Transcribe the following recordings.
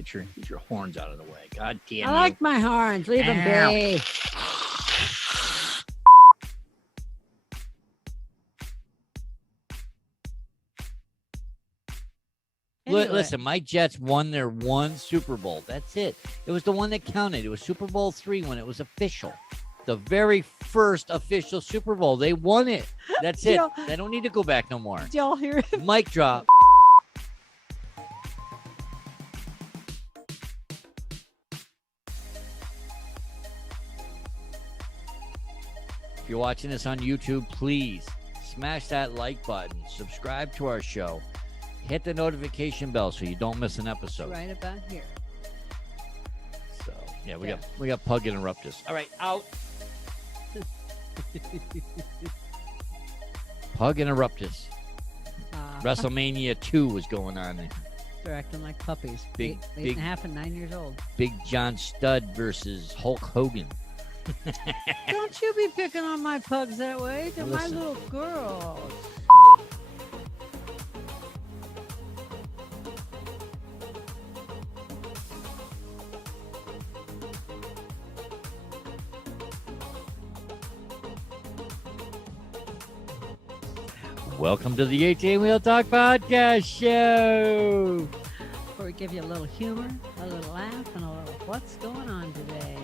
Get your horns out of the way. God damn I you. like my horns. Leave them be. Anyway. Listen, my Jets won their one Super Bowl. That's it. It was the one that counted. It was Super Bowl III when it was official. The very first official Super Bowl. They won it. That's it. They don't need to go back no more. Did y'all hear it? Mic drop. If you're watching this on YouTube, please smash that like button. Subscribe to our show. Hit the notification bell so you don't miss an episode. Right about here. So yeah, we got Pug Interruptus. All right, out. Pug Interruptus. WrestleMania 2 was going on there. They're acting like puppies. Big, eight and a half and 9 years old. Big John Studd versus Hulk Hogan. Don't you be picking on my pugs that way. They're my Listen. little girls. Welcome to the 18 Wheel Talk Podcast Show. Where we give you a little humor, a little laugh, and a little what's going on today.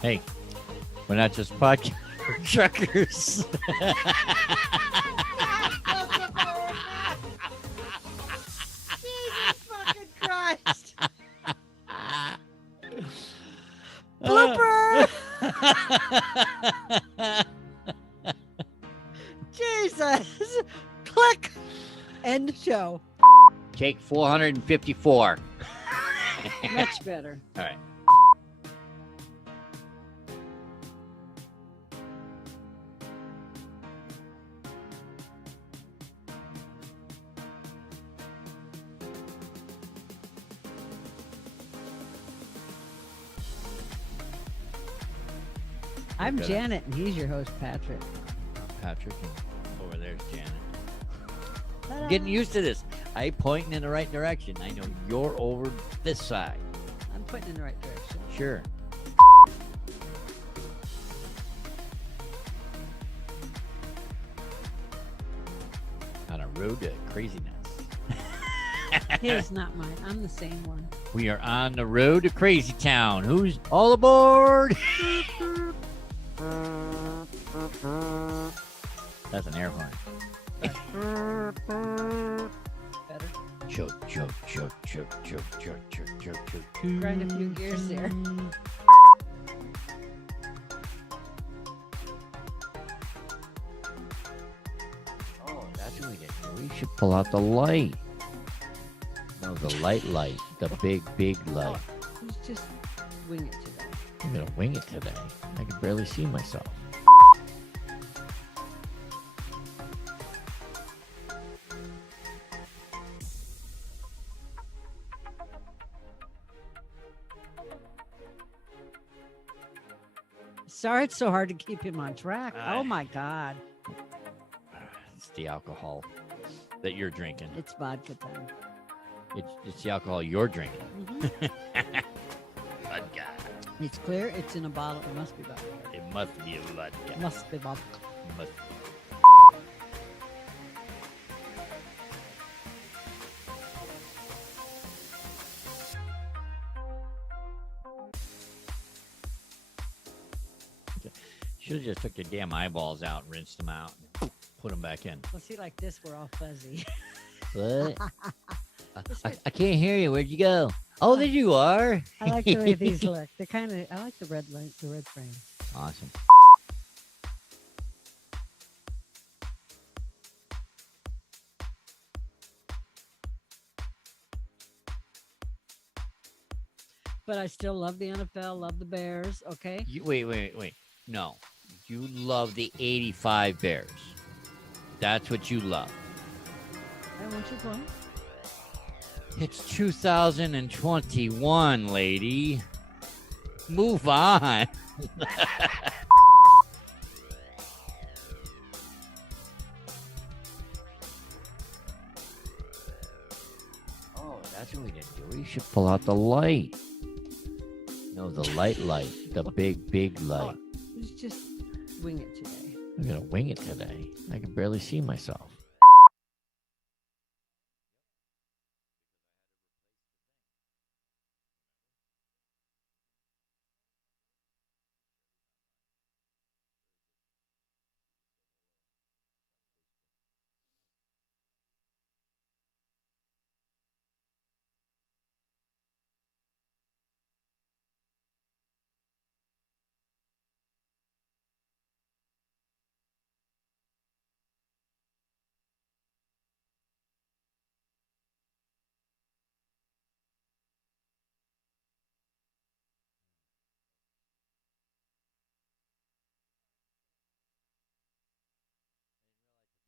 Hey, we're not just podcast truckers. Jesus fucking Christ. Blooper! Jesus. Click. End show. Take 454. Much better. All right. I'm Janet, and he's your host, Patrick. Patrick, and over there's Janet. Ta-da. Getting used to this. I pointing in the right direction. I know you're over this side. I'm pointing in the right direction. Sure. On a road to craziness. His, not mine. I'm the same one. We are on the road to Crazy Town. Who's all aboard? That's an air horn. Better. Choke, choke, choke, choke, choke, choke, choke, choke, choke. Grind a few gears there. Oh, that's what we did. We should pull out the light. No, the light. The big light. Let's just wing it today. I'm gonna wing it today. I can barely see myself. Sorry, it's so hard to keep him on track. Oh my God. It's the alcohol that you're drinking. It's vodka time. It's the alcohol you're drinking. Mhm. Vodka. It's clear. It's in a bottle. It must be vodka. It must be a vodka. It must be vodka. Must. Should have just took your damn eyeballs out and rinsed them out and put them back in. Well, see, like this, we're all fuzzy. What? I can't hear you. Where'd you go? Oh, there you are. I like the way these look. They're kind of. I like the red light, the red frame. Awesome. But I still love the NFL. Love the Bears. Okay. Wait. No. You love the 85 Bears. That's what you love. And what's your point? It's 2021, lady. Move on. Oh, that's what we didn't do. We should pull out the light. No, the light. The big light. Let's just wing it today. I'm going to wing it today. I can barely see myself.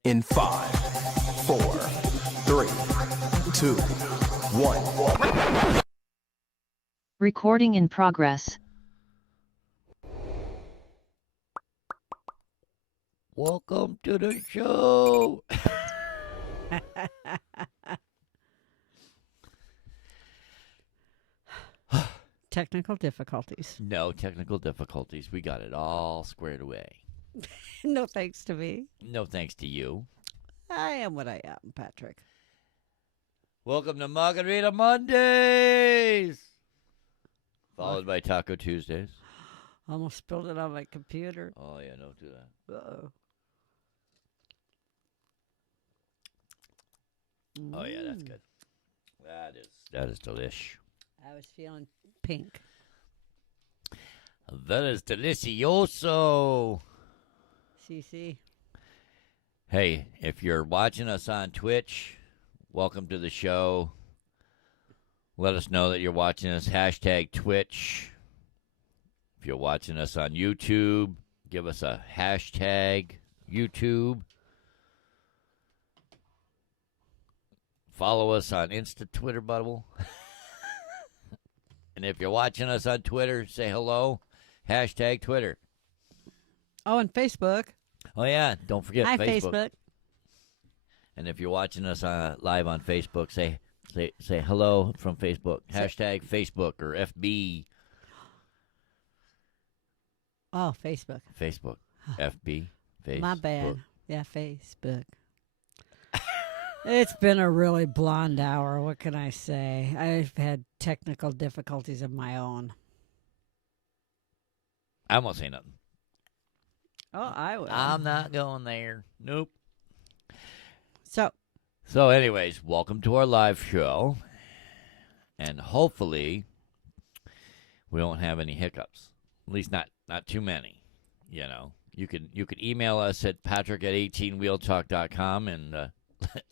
In 5, 4, 3, 2, 1. Recording in progress. Welcome to the show. Technical difficulties. No technical difficulties. We got it all squared away. No thanks to me. No thanks to you. I am what I am, Patrick. Welcome to Margarita Mondays. Followed by Taco Tuesdays. Almost spilled it on my computer. Oh, yeah, don't do that. Uh-oh. Oh, yeah, that's good. That is delish. I was feeling pink. That is delicioso. CC. Hey, if you're watching us on Twitch, welcome to the show. Let us know that you're watching us. Hashtag Twitch. If you're watching us on YouTube, give us a hashtag YouTube. Follow us on Twitter bubble. And if you're watching us on Twitter, say hello. Hashtag Twitter. Oh, and Facebook. Oh, yeah. Don't forget Hi, Facebook. Facebook. And if you're watching us live on Facebook, say hello from Facebook. Hashtag Facebook or FB. Oh, Facebook. Facebook. FB. Facebook. My bad. Yeah, Facebook. It's been a really blonde hour. What can I say? I've had technical difficulties of my own. I won't say nothing. Oh, I will. I'm not going there. Nope. So, anyways, welcome to our live show. And hopefully we won't have any hiccups. At least not too many. You know, you could email us at patrick@18wheeltalk.com and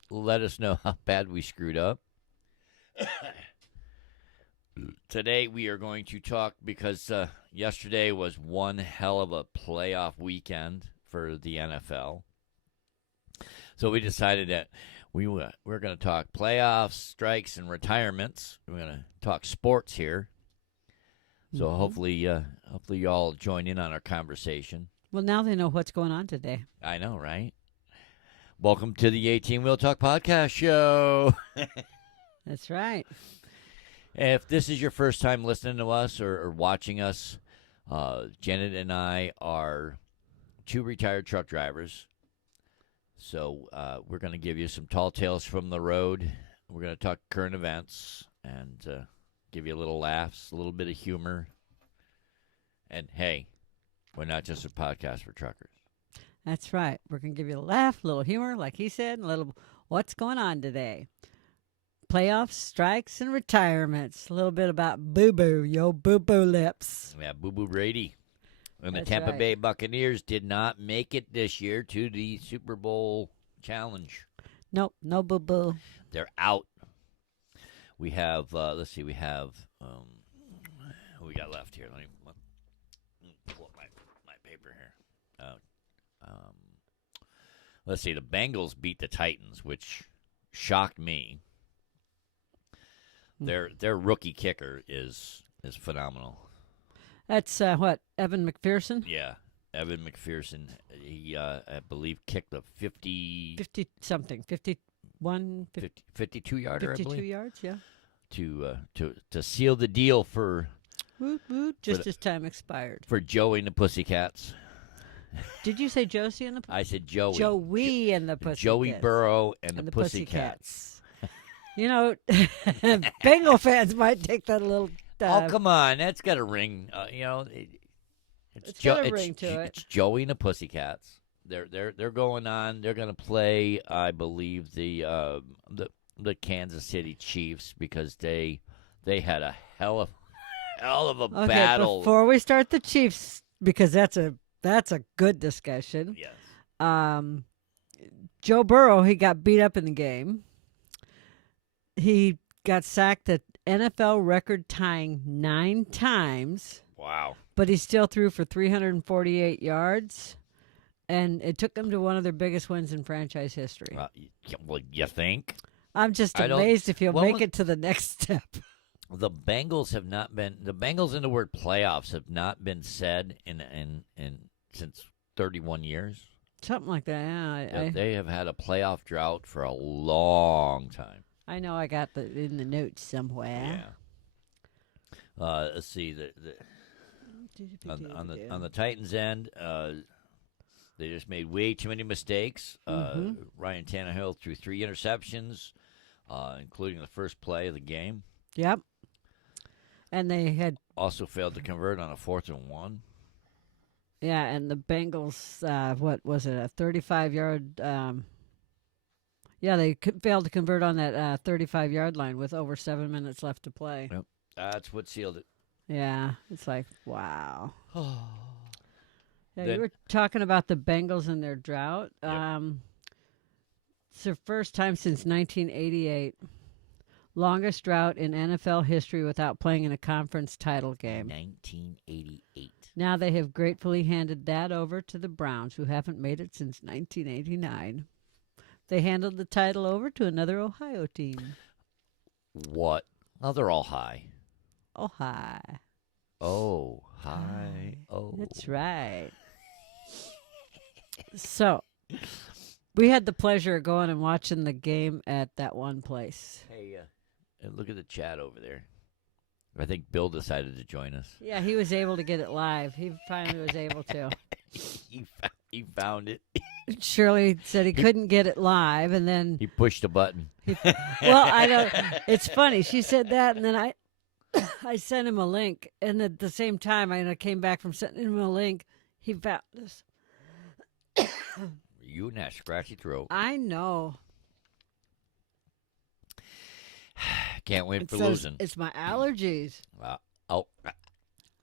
let us know how bad we screwed up. Today we are going to talk because yesterday was one hell of a playoff weekend for the NFL. So we decided that we're going to talk playoffs, strikes, and retirements. We're going to talk sports here. So hopefully y'all join in on our conversation. well, now they know what's going on today. I know, right? Welcome to the 18 Wheel Talk podcast show. That's right. If this is your first time listening to us or watching us, Janet and I are two retired truck drivers. So we're going to give you some tall tales from the road. We're going to talk current events and give you a little laughs, a little bit of humor. And, hey, we're not just a podcast for truckers. That's right. We're going to give you a laugh, a little humor, like he said, and a little what's going on today. Playoffs, strikes, and retirements. A little bit about boo-boo, yo boo-boo lips. Yeah, Boo Boo Brady. And the That's Tampa right. Bay Buccaneers did not make it this year to the Super Bowl challenge. Nope, no boo-boo. They're out. We have, let's see, we have, who we got left here? Let me pull up my paper here. Let's see, the Bengals beat the Titans, which shocked me. Their rookie kicker is phenomenal. That's what, Evan McPherson? Yeah, Evan McPherson. He, I believe, kicked a 50-something, 51, 52 yarder, I 52 believe. yards, yeah. to seal the deal for Woot, woot, just as time expired. for Joey and the Pussycats. Did you say Josie and the I said Joey. Joey and the Pussycats? Joey Burrow and and the Pussycats. You know, Bengal fans might take that a little. Oh, come on, that's got a ring. It's got a ring to it. It's Joey and the Pussycats. They're going on. They're going to play, I believe, the Kansas City Chiefs because they had a hell of a battle. Before we start the Chiefs, because that's a good discussion. Yes. Joe Burrow, he got beat up in the game. He got sacked at NFL record tying 9 times. Wow. But he still threw for 348 yards, and it took them to one of their biggest wins in franchise history. Well, you think? I'm just amazed if he'll make it to the next step. The Bengals and the word playoffs have not been said in since 31 years. Something like that. Yeah, They have had a playoff drought for a long time. I know. I got in the notes somewhere. Yeah. Let's see on the Titans end. They just made way too many mistakes. Ryan Tannehill threw 3 interceptions, including the first play of the game. Yep. And they had also failed to convert on a 4th and 1. Yeah, and the Bengals, what was it, a 35-yard? They failed to convert on that 35-yard line with over 7 minutes left to play. Yep. That's what sealed it. Yeah, it's like, wow. You were talking about the Bengals and their drought. Yep. It's their first time since 1988. Longest drought in NFL history without playing in a conference title game. 1988. Now they have gratefully handed that over to the Browns, who haven't made it since 1989. They handed the title over to another Ohio team. What? Oh, they're all high. Oh, hi. Oh, hi. Oh. That's right. So, we had the pleasure of going and watching the game at that one place. Hey, look at the chat over there. I think Bill decided to join us. Yeah, he was able to get it live. He finally was able to. He found it. Shirley said he couldn't get it live, and then he pushed a button. I don't. It's funny. She said that, and then I sent him a link, and at the same time, I came back from sending him a link. He found this. You and that scratchy throat. I know. Can't wait for losing. It's my allergies.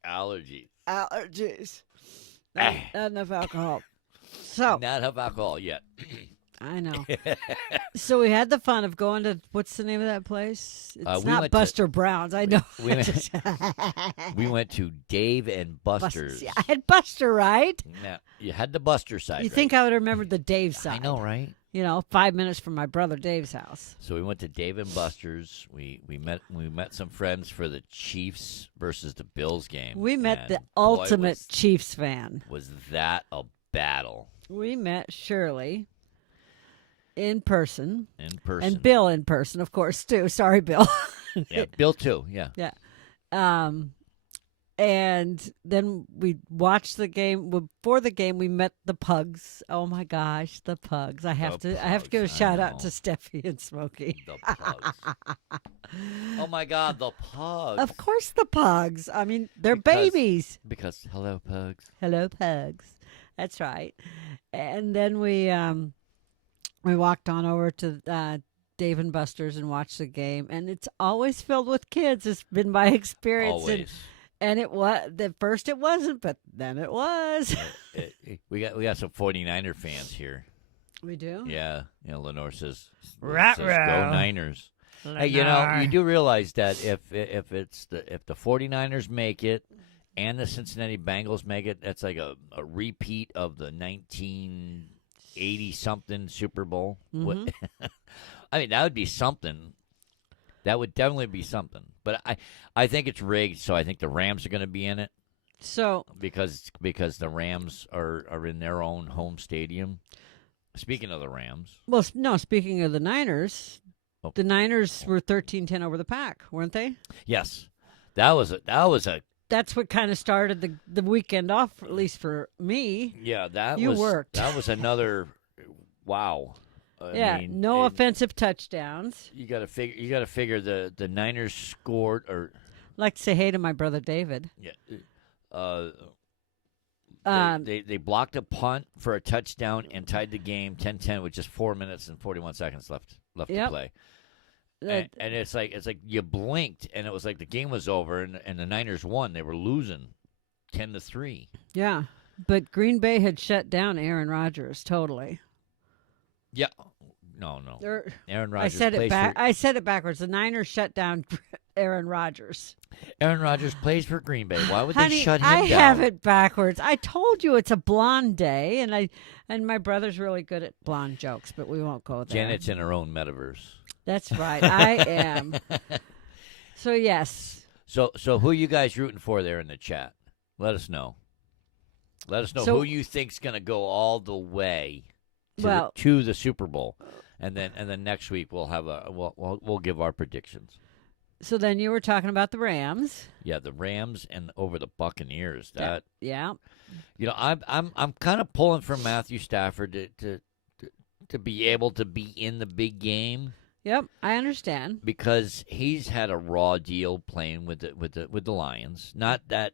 Allergies. Allergies. Not enough alcohol. So not enough alcohol yet. I know. So we had the fun of going to, what's the name of that place? It's not Buster Brown's. I know. We went to Dave and Buster's. Yeah, I had Buster, right? Yeah, you had the Buster side. You think I would remember the Dave side? I know, right? 5 minutes from my brother Dave's house. So we went to Dave and Buster's. We met some friends for the Chiefs versus the Bills game. We met the ultimate Chiefs fan. Was that a battle? We met Shirley in person. And Bill in person, of course, too. Sorry, Bill. Yeah, Bill too. Yeah. Yeah. And then we watched the game. Before the game, we met the Pugs. Oh my gosh, the Pugs! I have to give a shout out to Steffi and Smokey. The Pugs. Oh my God, the Pugs! Of course, the Pugs. I mean, they're babies. Because hello, Pugs. Hello, Pugs. That's right. And then we walked on over to Dave and Buster's and watched the game, and it's always filled with kids. It's been my experience. Always. And it was at first it wasn't, but then it was. We got some 49er fans here. We do? Yeah. Lenore says go Ruh-roh. Niners. Hey, you do realize that if the 49ers make it and the Cincinnati Bengals make it, that's like a repeat of the 1980 something Super Bowl. Mm-hmm. I mean, that would be something. That would definitely be something. But I think it's rigged, so I think the Rams are going to be in it. So because the Rams are in their own home stadium. Speaking of the Rams. Well, no, speaking of the Niners, The Niners were 13-10 over the Pack, weren't they? Yes, that was a That's what kind of started the weekend off, at least for me. yeah. Worked. That was another wow. No offensive touchdowns. You got to figure the Niners scored or. I'd like to say hey to my brother David. Yeah. They blocked a punt for a touchdown and tied the game 10-10 with just 4 minutes and 41 seconds left to play. And it's like you blinked and it was like the game was over and the Niners won. They were losing 10-3. Yeah, but Green Bay had shut down Aaron Rodgers totally. Yeah. No. Aaron Rodgers. I said it backwards. The Niners shut down Aaron Rodgers. Aaron Rodgers plays for Green Bay. Why would Honey, they shut him down? I have it backwards. I told you it's a blonde day, and my brother's really good at blonde jokes, but we won't go there. Janet's in her own metaverse. That's right. I am. So yes. So who are you guys rooting for there in the chat? Let us know. Let us know who you think's going to go all the way to the Super Bowl, and then next week we'll have we'll give our predictions. So then you were talking about the Rams. Yeah, the Rams and over the Buccaneers. Yeah. You know, I'm kind of pulling for Matthew Stafford to be able to be in the big game. Yep, I understand. Because he's had a raw deal playing with the Lions. Not that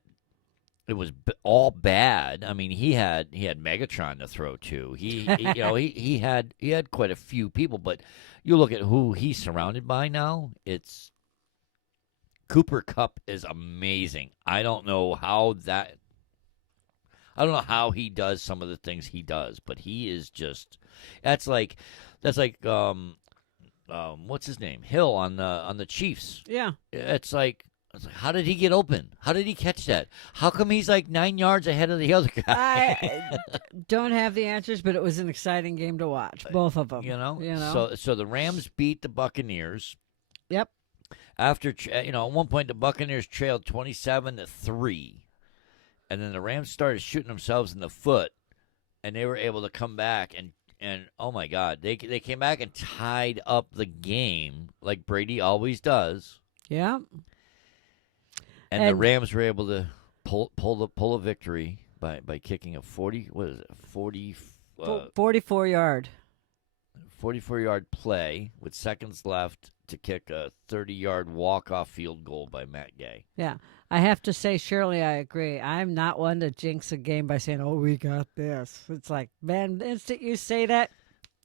it was all bad. I mean, he had Megatron to throw to. He had quite a few people, but you look at who he's surrounded by now. It's Cooper Kupp is amazing. I don't know how he does some of the things he does, but he is just that's like what's his name? Hill on the Chiefs. Yeah. It's like how did he get open? How did he catch that? How come he's like 9 yards ahead of the other guy? I don't have the answers, but it was an exciting game to watch. Both of them. You know. So the Rams beat the Buccaneers. Yep. After at one point the Buccaneers trailed 27-3, and then the Rams started shooting themselves in the foot, and they were able to come back and oh my God, they came back and tied up the game like Brady always does. Yeah. And the Rams were able to pull a victory by kicking a 44-yard 44-yard play with seconds left to kick a 30-yard walk-off field goal by Matt Gay. Yeah. I have to say, Shirley, I agree. I'm not one to jinx a game by saying, oh, we got this. It's like, man, the instant you say that,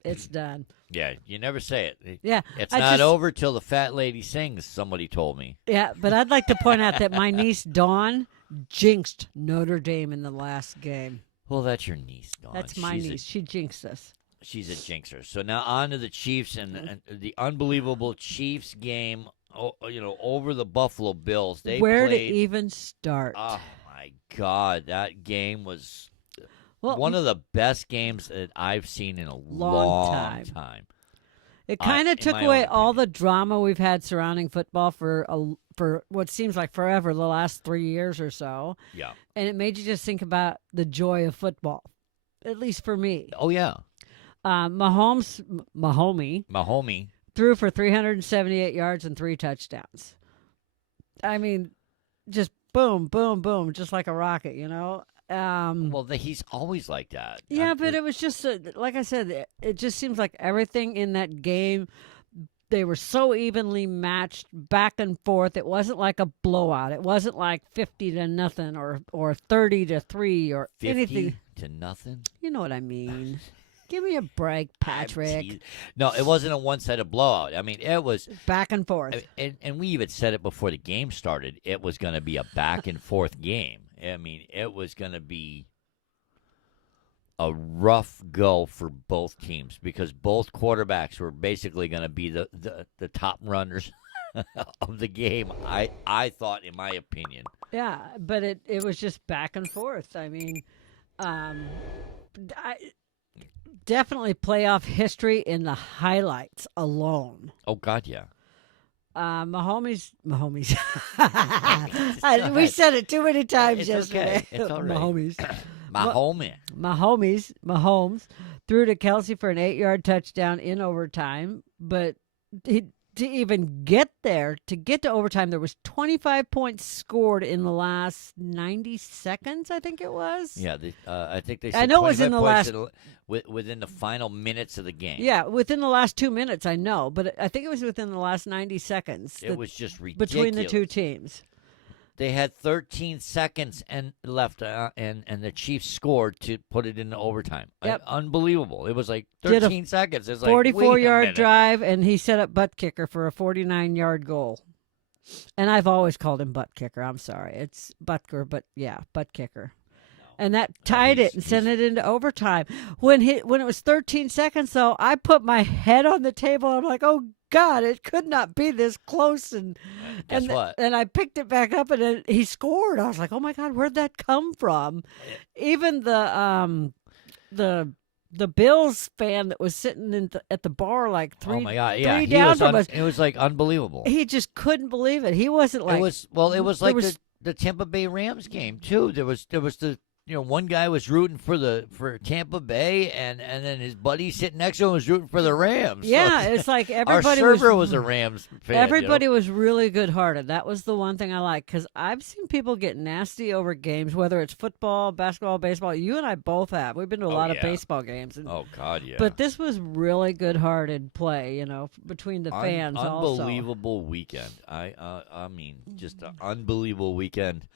it's done. Yeah, you never say it. Yeah. It's not over till the fat lady sings, somebody told me. Yeah, but I'd like to point out that my niece, Dawn, jinxed Notre Dame in the last game. Well, that's your niece, Dawn. That's my niece. She jinxed us. She's a jinxer. So now on to the Chiefs and the unbelievable Chiefs game, over the Buffalo Bills. Where to even start? Oh, my God. That game was one of the best games that I've seen in a long time. It kind of took away all the drama we've had surrounding football for what seems like forever, the last 3 years or so. Yeah. And it made you just think about the joy of football, at least for me. Oh, yeah. Mahomes threw for 378 yards and 3 touchdowns. I mean, just boom, boom, boom, just like a rocket, He's always like that. Yeah, but it was just, like I said, it just seems like everything in that game, they were so evenly matched back and forth. It wasn't like a blowout. It wasn't like 50-0 or 30-3 or 50 anything. to nothing? You know what I mean. Give me a break, Patrick. No, it wasn't a one-sided blowout. I mean, it was back and forth. And we even said it before the game started. It was going to be a back-and-forth game. I mean, it was going to be a rough go for both teams because both quarterbacks were basically going to be the top runners of the game, I thought, in my opinion. Yeah, but it was just back and forth. I mean, definitely playoff history in the highlights alone. Oh, God, yeah. Mahomes. We said it too many times yesterday. Okay. It's all right. Mahomes threw to Kelsey for an 8-yard touchdown in overtime, but to even get there, to get to overtime, there was 25 points scored in the last 90 seconds, I think it was. Yeah, I think they I said know it was in 25 the points within the final minutes of the game. Yeah, within the last 2 minutes, I know, but I think it was within the last 90 seconds. It was just ridiculous. Between the two teams. They had 13 seconds left, and the Chiefs scored to put it into overtime. Yep. Unbelievable. It was like Did a 13 seconds. It's like 44-yard drive, and he set up butt kicker for a 49-yard goal. And I've always called him butt kicker. I'm sorry. It's Butker, but yeah, butt kicker. And that tied it and sent it into overtime. When it was 13 seconds, though, I put my head on the table. I'm like, oh, God, it could not be this close. And guess what? And I picked it back up, and he scored. I was like, oh, my God, where'd that come from? Even the Bills fan that was sitting at the bar like three, oh my God, yeah, three down from us. It was like unbelievable. He just couldn't believe it. He wasn't like it was like the Tampa Bay Rams game too. There was the one guy was rooting for Tampa Bay, and then his buddy sitting next to him was rooting for the Rams. Yeah, so, it's like everybody. Our server was a Rams fan. Everybody was really good-hearted. That was the one thing I like, because I've seen people get nasty over games, whether it's football, basketball, baseball. You and I both have. We've been to a lot of baseball games. Oh God, yeah. But this was really good-hearted play, between the fans. Unbelievable weekend. I mean, just an unbelievable weekend.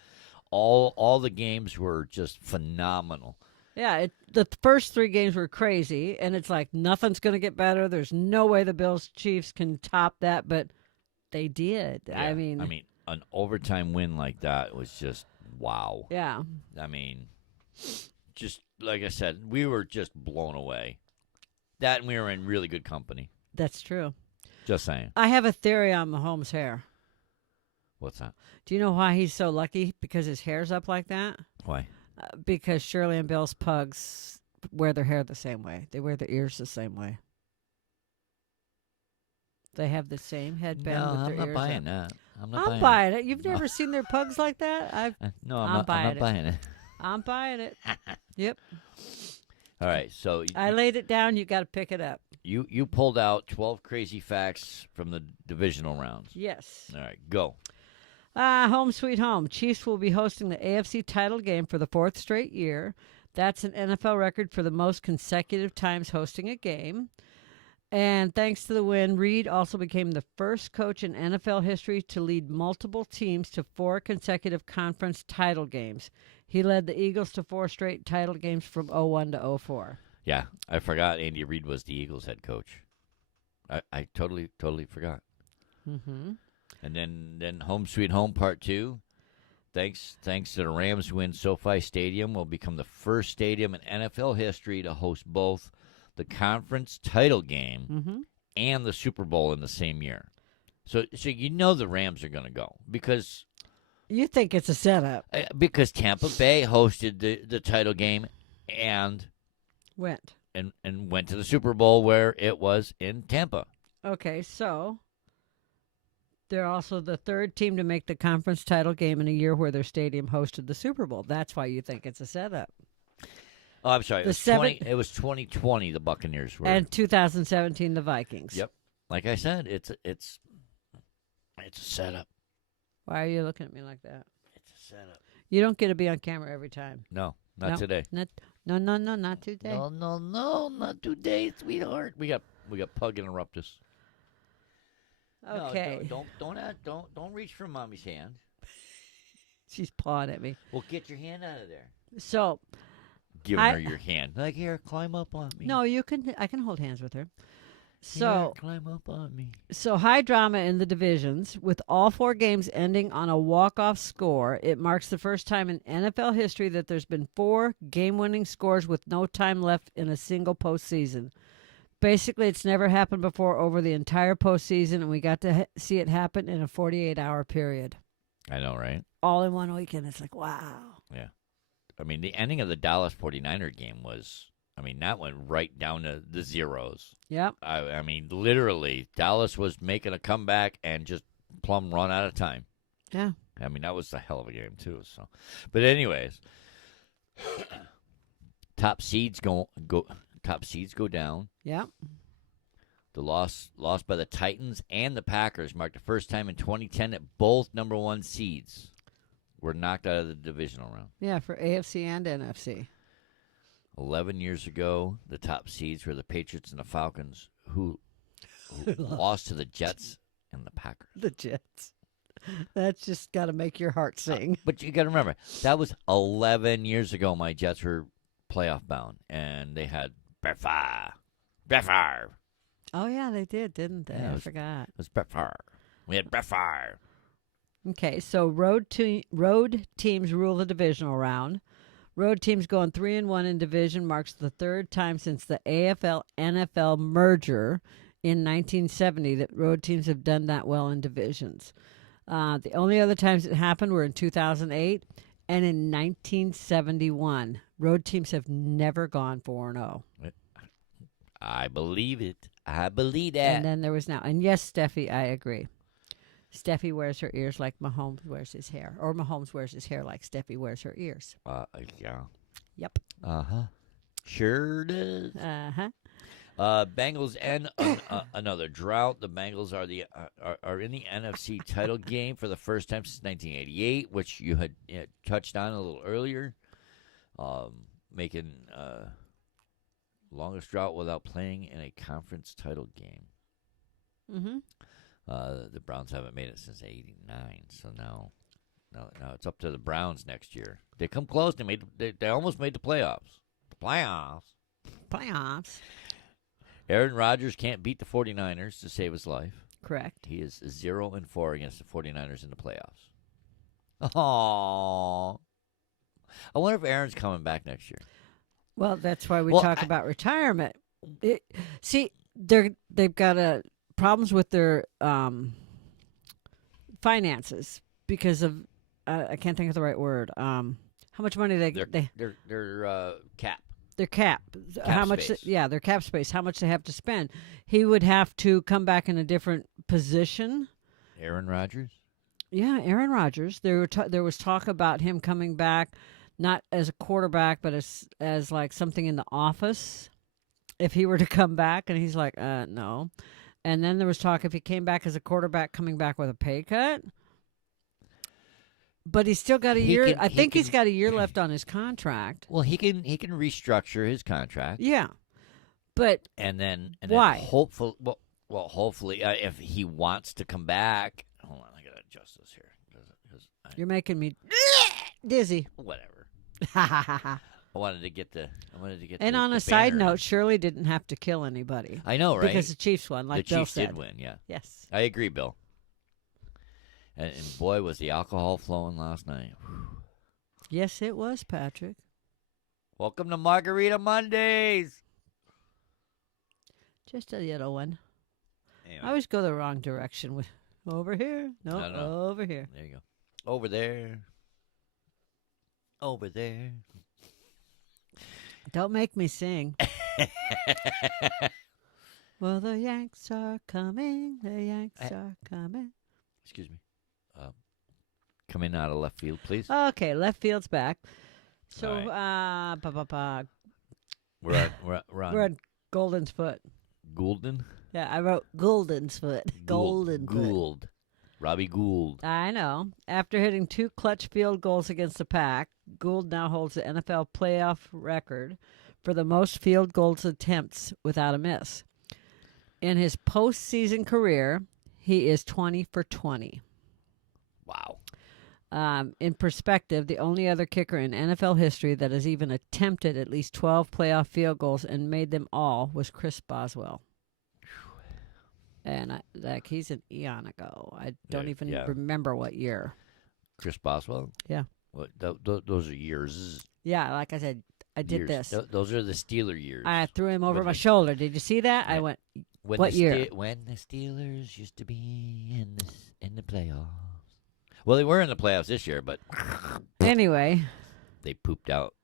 All the games were just phenomenal. Yeah, the first 3 games were crazy, and it's like nothing's going to get better. There's no way the Bills Chiefs can top that, but they did. Yeah, I mean, an overtime win like that was just wow. Yeah. I mean, just like I said, we were just blown away. That, and we were in really good company. That's true. Just saying. I have a theory on Mahomes' hair. What's that? Do you know why he's so lucky? Because his hair's up like that? Why? Because Shirley and Bill's pugs wear their hair the same way. They wear their ears the same way. They have the same headband with their ears. I'm not buying that. I'm buying it. You've never seen their pugs like that? I'm not buying it. I'm buying it. Yep. All right, so I laid it down. You got to pick it up. You pulled out 12 crazy facts from the divisional rounds. Yes. All right, go. Home sweet home. Chiefs will be hosting the AFC title game for the 4th straight year. That's an NFL record for the most consecutive times hosting a game. And thanks to the win, Reed also became the first coach in NFL history to lead multiple teams to 4 consecutive conference title games. He led the Eagles to 4 straight title games from 01 to 04. Yeah, I forgot Andy Reid was the Eagles head coach. I totally forgot. Mm-hmm. And then Home Sweet Home Part 2. Thanks to the Rams win, SoFi Stadium will become the first stadium in NFL history to host both the conference title game and the Super Bowl in the same year. So the Rams are going to go because you think it's a setup. Because Tampa Bay hosted the title game and went to the Super Bowl where it was in Tampa. Okay, so they're also the 3rd team to make the conference title game in a year where their stadium hosted the Super Bowl. That's why you think it's a setup. Oh, I'm sorry. It was 2020, the Buccaneers were. And 2017, the Vikings. Yep. Like I said, it's a setup. Why are you looking at me like that? It's a setup. You don't get to be on camera every time. No, not today. No, not today. No, not today, sweetheart. We got Pug interrupt us. Okay. No, don't reach for Mommy's hand. She's pawing at me. Well, get your hand out of there. So, giving her your hand. Like, here, climb up on me. No, you can. I can hold hands with her. So, here, climb up on me. So high drama in the divisions, with all 4 games ending on a walk-off score. It marks the first time in NFL history that there's been 4 game-winning scores with no time left in a single postseason. Basically, it's never happened before over the entire postseason, and we got to see it happen in a 48-hour period. I know, right? All in one weekend. It's like, wow. Yeah. I mean, the ending of the Dallas 49er game was, that went right down to the zeros. Yep. I mean, literally, Dallas was making a comeback and just plumb run out of time. Yeah. That was a hell of a game, too. So, but anyways, top seeds go down. Yep. The loss by the Titans and the Packers marked the first time in 2010 that both number 1 seeds were knocked out of the divisional round. Yeah, for AFC and NFC. 11 years ago, the top seeds were the Patriots and the Falcons, who lost to the Jets and the Packers. The Jets. That's just got to make your heart sing. But you got to remember, that was 11 years ago. My Jets were playoff bound, and they had Brett Favre. Oh, yeah, they did, didn't they? Yeah, I forgot. It was Brett Favre. We had Brett Favre. Okay, so road teams rule the divisional round. Road teams going 3-1 in division marks the third time since the AFL-NFL merger in 1970 that road teams have done that well in divisions. The only other times it happened were in 2008 and in 1971. Road teams have never gone 4-0. I believe it. I believe that. And then there was now. And yes, Steffi, I agree. Steffi wears her ears like Mahomes wears his hair. Or Mahomes wears his hair like Steffi wears her ears. Yeah. Yep. Uh-huh. Sure does. Uh-huh. Bengals end another drought. The Bengals are in the NFC title game for the first time since 1988, which you had touched on a little earlier, making longest drought without playing in a conference title game. Mm-hmm. The Browns haven't made it since '89, so now it's up to the Browns next year. They come close. They almost made the playoffs. Playoffs. Aaron Rodgers can't beat the 49ers to save his life. Correct. He is 0-4 against the 49ers in the playoffs. Oh, I wonder if Aaron's coming back next year. Well, that's why we talk about retirement. They've got problems with their finances because of I can't think of the right word. How much money Their cap. Their cap. How much? Space. Their cap space. How much they have to spend. He would have to come back in a different position. Aaron Rodgers. Yeah, Aaron Rodgers. There was talk about him coming back, not as a quarterback, but as like something in the office. If he were to come back, and he's like, no. And then there was talk if he came back as a quarterback, coming back with a pay cut. But he's still got a year. I think he's got a year left on his contract. Well, he can restructure his contract. Yeah, but and then why? Hopefully, hopefully, if he wants to come back. Hold on, I gotta adjust this here. You're making me dizzy. Whatever. I wanted to get the. And on a side note, Shirley didn't have to kill anybody. I know, right? Because the Chiefs won, like the Bill Chiefs said. did win. Yeah. Yes. I agree, Bill. And boy, was the alcohol flowing last night. Yes, it was, Patrick. Welcome to Margarita Mondays. Just a little one. Anyway. I always go the wrong direction with over here. No, over here. There you go. Over there. Over there. Don't make me sing. Well, the Yanks are coming. The Yanks are coming. Excuse me. Coming out of left field, please. Okay, left field's back. So, right. We're on we're on Golden's foot. Goulden. Yeah, I wrote Golden's foot. Golden foot. Gould. Robbie Gould. I know. After hitting 2 clutch field goals against the Pack, Gould now holds the NFL playoff record for the most field goals attempts without a miss. In his postseason career, he is 20 for 20. Wow. In perspective, the only other kicker in NFL history that has even attempted at least 12 playoff field goals and made them all was Chris Boswell. And he's an eon ago. I don't even remember what year. Chris Boswell? Yeah. What? Those are years. Yeah, like I said, I did this. Those are the Steeler years. I threw him over my shoulder. Did you see that? Yeah. I went, what year? When the Steelers used to be in the playoffs. Well, they were in the playoffs this year, but anyway, they pooped out.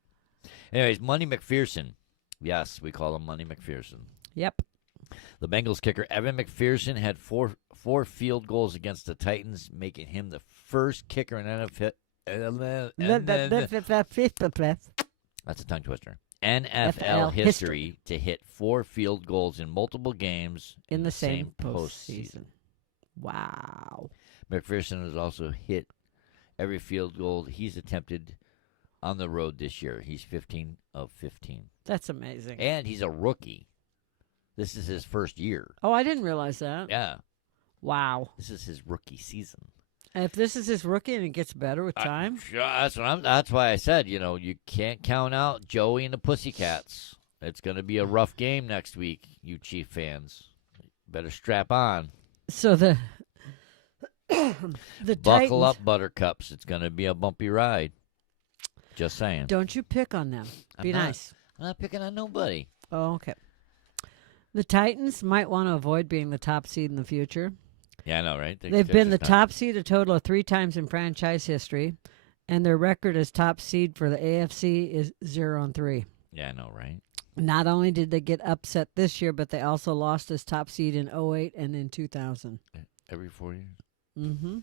Anyways, Money McPherson. Yes, we call him Money McPherson. Yep. The Bengals kicker Evan McPherson had four field goals against the Titans, making him the first kicker in NFL. That's a tongue twister. NFL history to hit 4 field goals in multiple games in the same postseason. Wow. McPherson has also hit every field goal he's attempted on the road this year. He's 15 of 15. That's amazing. And he's a rookie. This is his first year. Oh, I didn't realize that. Yeah. Wow. This is his rookie season. If this is his rookie and it gets better with time? That's why I said, you can't count out Joey and the Pussycats. It's going to be a rough game next week, you Chief fans. Better strap on. So the Buckle Titans, up, Buttercups. It's going to be a bumpy ride. Just saying. don't you pick on them. Be nice. I'm not picking on nobody. Oh, okay. The Titans might want to avoid being the top seed in the future. Yeah, I know, right? They've been the top seed a total of 3 times in franchise history, and their record as top seed for the AFC is 0-3. Yeah, I know, right? Not only did they get upset this year, but they also lost as top seed in 2008 and in 2000. Every 4 years? Mm-hmm.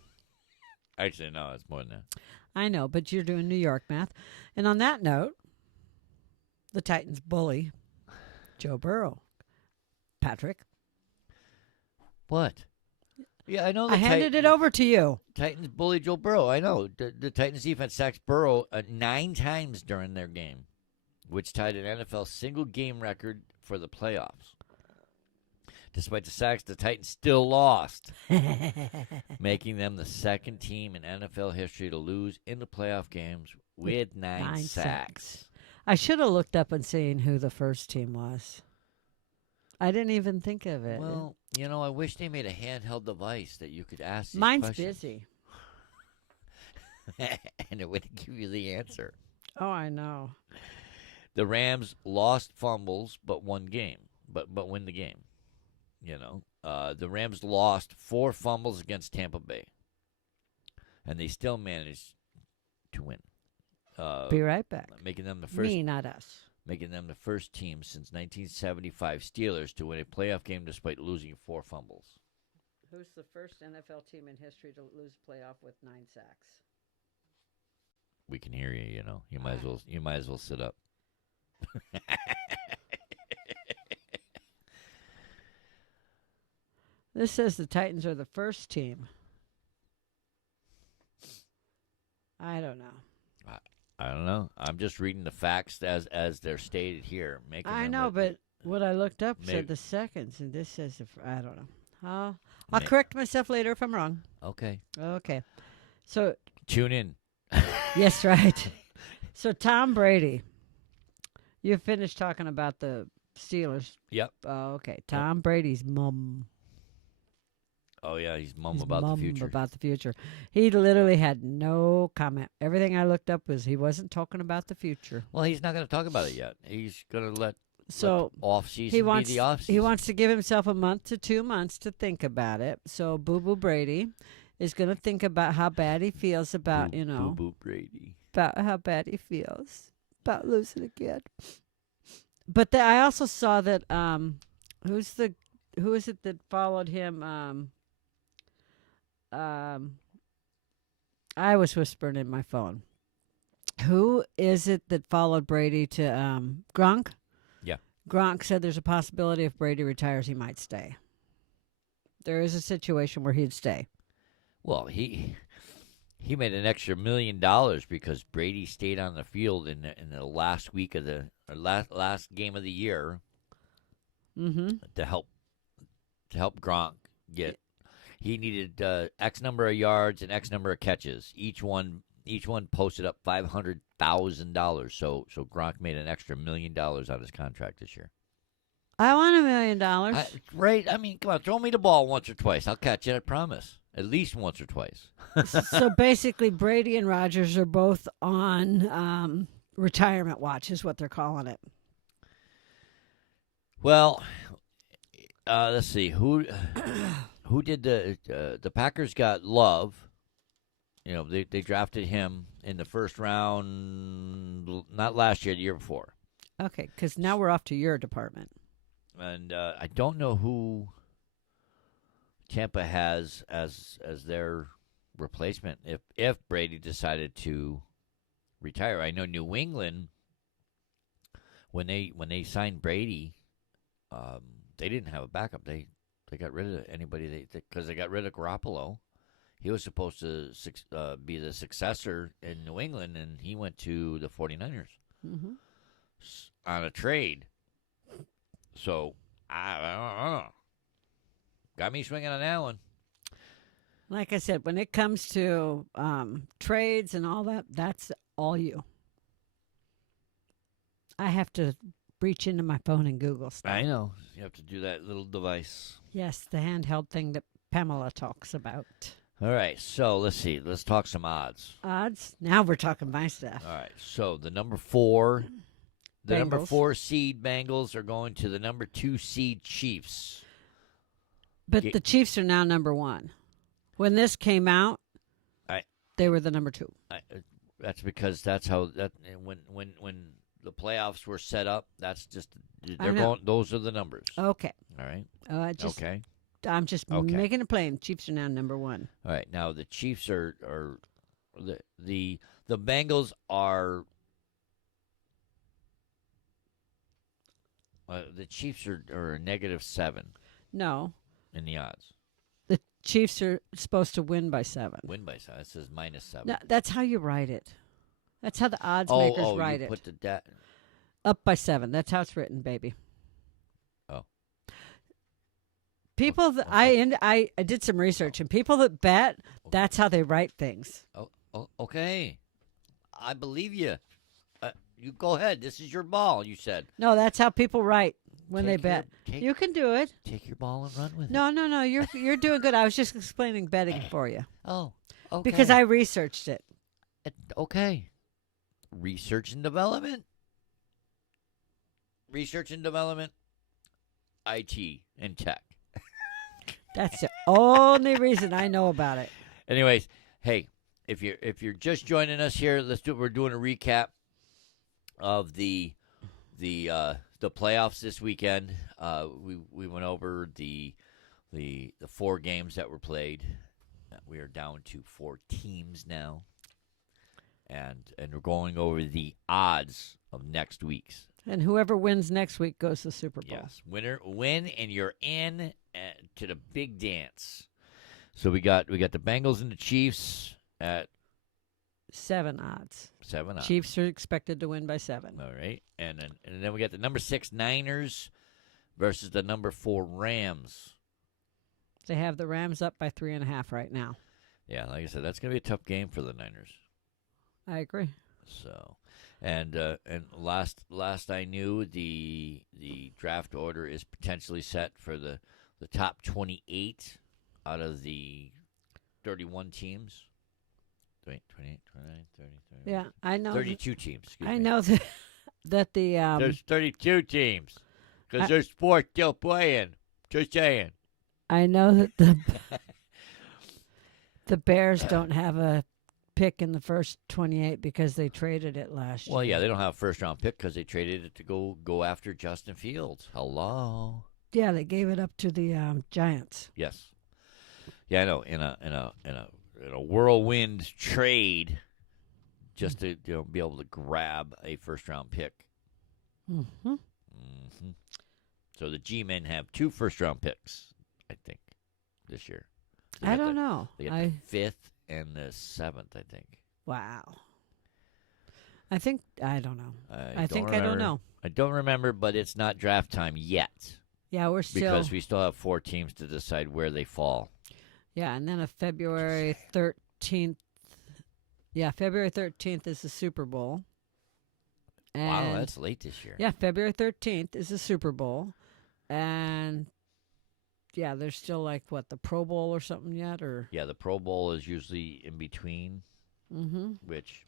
Actually, no, it's more than that. I know, but you're doing New York math. And on that note, the Titans bully Joe Burrow. Patrick? What? Yeah, I know. I handed it over to you. Titans bully Joe Burrow. I know. The Titans defense sacked Burrow 9 times during their game, which tied an NFL single-game record for the playoffs. Despite the sacks, the Titans still lost, making them the second team in NFL history to lose in the playoff games with 9 sacks. I should have looked up and seen who the first team was. I didn't even think of it. Well, I wish they made a handheld device that you could ask these mine's questions. busy. And it wouldn't give you the answer. Oh, I know. The Rams lost fumbles but won win the game. The Rams lost 4 fumbles against Tampa Bay, and they still managed to win. Be right back. Making them the first. Me, not us. Making them the first team since 1975 Steelers to win a playoff game despite losing 4 fumbles. Who's the first NFL team in history to lose playoff with 9 sacks? We can hear you. You might as well sit up. This says the Titans are the first team. I don't know. I don't know. I'm just reading the facts as they're stated here. I know, but what I looked up said the seconds, and this says I don't know. I'll correct myself later if I'm wrong. Okay. Okay. So tune in. Yes, right. So Tom Brady, you finished talking about the Steelers. Yep. Oh, okay. Tom Brady's mum. Oh, yeah, he's mum about the future. About the future. He literally had no comment. Everything I looked up was he wasn't talking about the future. Well, he's not going to talk about it yet. He's going to let off-season be the off-season. He wants to give himself a month to 2 months to think about it. So Boo-Boo Brady is going to think about how bad he feels about, Boo-Boo Brady. About how bad he feels about losing again. But I also saw that, who is it that followed him? I was whispering in my phone. Who is it that followed Brady to Gronk? Yeah. Gronk said there's a possibility if Brady retires, he might stay. There is a situation where he'd stay. Well, he made an extra $1 million because Brady stayed on the field in the last week of last game of the year to help Gronk get. He needed X number of yards and X number of catches. Each one posted up $500,000. So Gronk made an extra $1 million on his contract this year. I want $1 million. Right? I mean, come on, throw me the ball once or twice. I'll catch it. I promise. At least once or twice. So basically, Brady and Rodgers are both on retirement watch, is what they're calling it. Well, let's see who did the Packers got Love. They drafted him in the first round, not last year, the year before. Okay, because now we're off to your department. And I don't know who Tampa has as their replacement if Brady decided to retire. I know New England when they signed Brady, they didn't have a backup. They got rid of anybody because they got rid of Garoppolo. He was supposed to be the successor in New England, and he went to the 49ers on a trade. So, I don't know. Got me swinging on that one. Like I said, when it comes to trades and all that, that's all you. I have to reach into my phone and Google stuff. I know. You have to do that little device. Yes, the handheld thing that Pamela talks about. All right, so let's see. Let's talk some odds. Odds? Now we're talking my stuff. All right, so the number 4 Bengals. seed Bengals are going to the number 2 seed Chiefs. But the Chiefs are now number 1. When this came out, they were the number 2. That's because that's how that when the playoffs were set up. That's just they're going. Those are the numbers. Okay. All right. Okay. I'm just making it plain. Chiefs are now number 1. All right. Now the Chiefs are the Bengals are the Chiefs are a -7 No, in the odds. the Chiefs are supposed to win by 7. Win by 7. It says -7. No, that's how you write it. That's how the odds makers write you it. put the Up by 7. That's how it's written, baby. Oh. People that I did some research, and people that bet, that's how they write things. Oh, okay. I believe you. You go ahead. This is your ball, you said. No, that's how people write when they bet. You can do it. Take your ball and run with it. No. You're doing good. I was just explaining betting for you. Oh, okay. Because I researched it. Okay. Research and development. Research and development. IT and tech. That's the only reason I know about it. Anyways, hey, if you're just joining us here, we're doing a recap of the playoffs this weekend. We went over the 4 games that were played. We are down to 4 teams now, and we're going over the odds of next week's. And whoever wins next week goes to the Super Bowl. Yes, win, and you're in to the big dance. So we got the Bengals and the Chiefs at 7 odds. 7 odds. Chiefs are expected to win by 7. All right, and then we got the number 6 Niners versus the number 4 Rams. They have the Rams up by 3.5 right now. Yeah, like I said, that's gonna be a tough game for the Niners. I agree. So, and last I knew, the draft order is potentially set for the top 28 out of the 31 teams. 28, 29, 30, 30. Yeah, I know. 32 teams. Excuse I me. know that the There's 32 teams because there's sports still playing. Just saying. I know that the Bears don't have a pick in the first 28 because they traded it last year. Well, yeah, they don't have a first-round pick because they traded it to go after Justin Fields. Hello. Yeah, they gave it up to the Giants. Yes. Yeah, I know. In a whirlwind trade, just to be able to grab a first-round pick. Mm-hmm. Mm-hmm. So the G-men have 2 first-round picks, I think, this year. I don't know. They got the 5th and the 7th, I think. Wow. I don't know. I don't know. I don't remember, but it's not draft time yet. Yeah, we're still. Because we still have 4 teams to decide where they fall. Yeah, and then a February 13th. Yeah, February 13th is the Super Bowl. Wow, that's late this year. Yeah, February 13th is the Super Bowl. And, yeah, there's still the Pro Bowl or something yet? Or Yeah, the Pro Bowl is usually in between, which,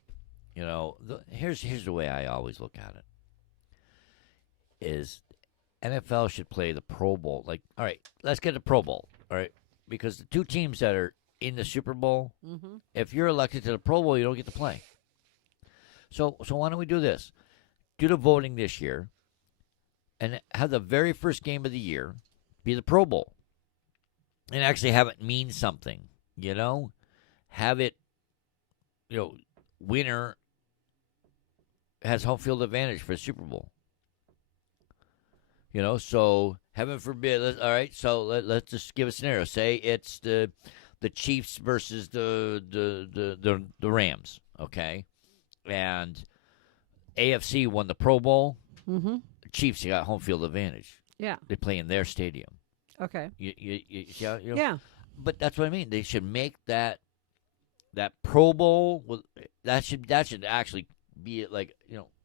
here's the way I always look at it, is NFL should play the Pro Bowl. Like, all right, let's get the Pro Bowl, all right? Because the 2 teams that are in the Super Bowl, if you're elected to the Pro Bowl, you don't get to play. So why don't we do this? Do the voting this year and have the very first game of the year be the Pro Bowl and actually have it mean something, Have it, winner has home field advantage for the Super Bowl. So heaven forbid. All right, so let's just give a scenario. Say it's the Chiefs versus the Rams. Okay, and AFC won the Pro Bowl. Mm-hmm. Chiefs got home field advantage. Yeah. They play in their stadium. Okay. Yeah. But that's what I mean. They should make that Pro Bowl. That should actually be like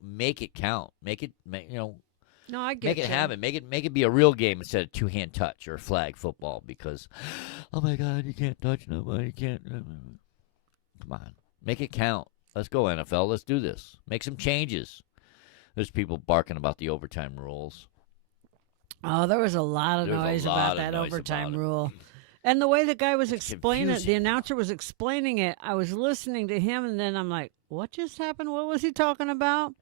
make it count. No, I get Make it you. happen. Make it be a real game instead of two-hand touch or flag football. Because, oh my God, you can't touch nobody. You can't. Come on, make it count. Let's go NFL. Let's do this. Make some changes. There's people barking about the overtime rules. Oh, there was a lot of There's a noise lot about of that noise overtime about it. rule. And the way the guy was It's explaining it, the confusing. announcer was explaining it, I was listening to him, and then I'm like, what just happened? What was he talking about?